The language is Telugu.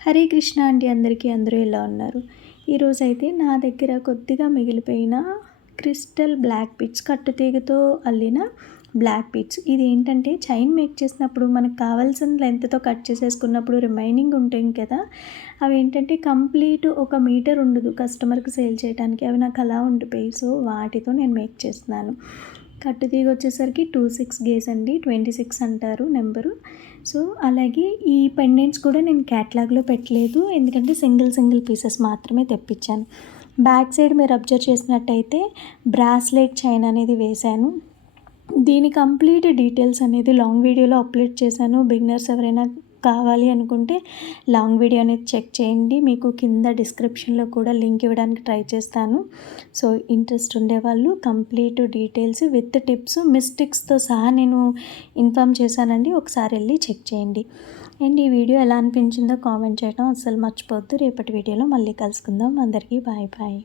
హరే కృష్ణ అండి అందరికీ అందరూ ఎలా ఉన్నారు? ఈరోజు అయితే నా దగ్గర కొద్దిగా మిగిలిపోయిన క్రిస్టల్ బ్లాక్ పిట్స్ కట్టుతీగతో అల్లిన బ్లాక్ పిట్స్ ఇది ఏంటంటే చైన్ మేక్ చేసినప్పుడు మనకు కావాల్సిన లెంత్తో కట్ చేసేసుకున్నప్పుడు రిమైనింగ్ ఉంటాయి కదా అవి ఏంటంటే కంప్లీట్ ఒక మీటర్ ఉండదు కస్టమర్కి సేల్ చేయడానికి అవి నాకు అలా ఉండిపోయి సో వాటితో నేను మేక్ చేస్తున్నాను. కట్టు తీగ వచ్చేసరికి టూ సిక్స్ గేస్ అండి ట్వంటీ సిక్స్ అంటారు నెంబరు. సో అలాగే ఈ పెండెంట్స్ కూడా నేను క్యాట్లాగ్లో పెట్టలేదు ఎందుకంటే సింగిల్ సింగిల్ పీసెస్ మాత్రమే తెప్పించాను. బ్యాక్ సైడ్ మీరు అబ్జర్వ్ చేసినట్టయితే బ్రాస్లెట్ చైన్ అనేది వేశాను. దీని కంప్లీట్ డీటెయిల్స్ అనేది లాంగ్ వీడియోలో అప్లోడ్ చేశాను. బిగినర్స్ ఎవరైనా కావాలి అనుకుంటే లాంగ్ వీడియో అనేది చెక్ చేయండి. మీకు కింద డిస్క్రిప్షన్లో కూడా లింక్ ఇవ్వడానికి ట్రై చేస్తాను. సో ఇంట్రెస్ట్ ఉండేవాళ్ళు కంప్లీట్ డీటెయిల్స్ విత్ టిప్స్ మిస్టేక్స్తో సహా నేను ఇన్ఫామ్ చేశానండి. ఒకసారి వెళ్ళి చెక్ చేయండి. అండ్ ఈ వీడియో ఎలా అనిపించిందో కామెంట్ చేయడం అస్సలు మర్చిపోద్దు రేపటి వీడియోలో మళ్ళీ కలుసుకుందాం. అందరికీ బాయ్ బాయ్.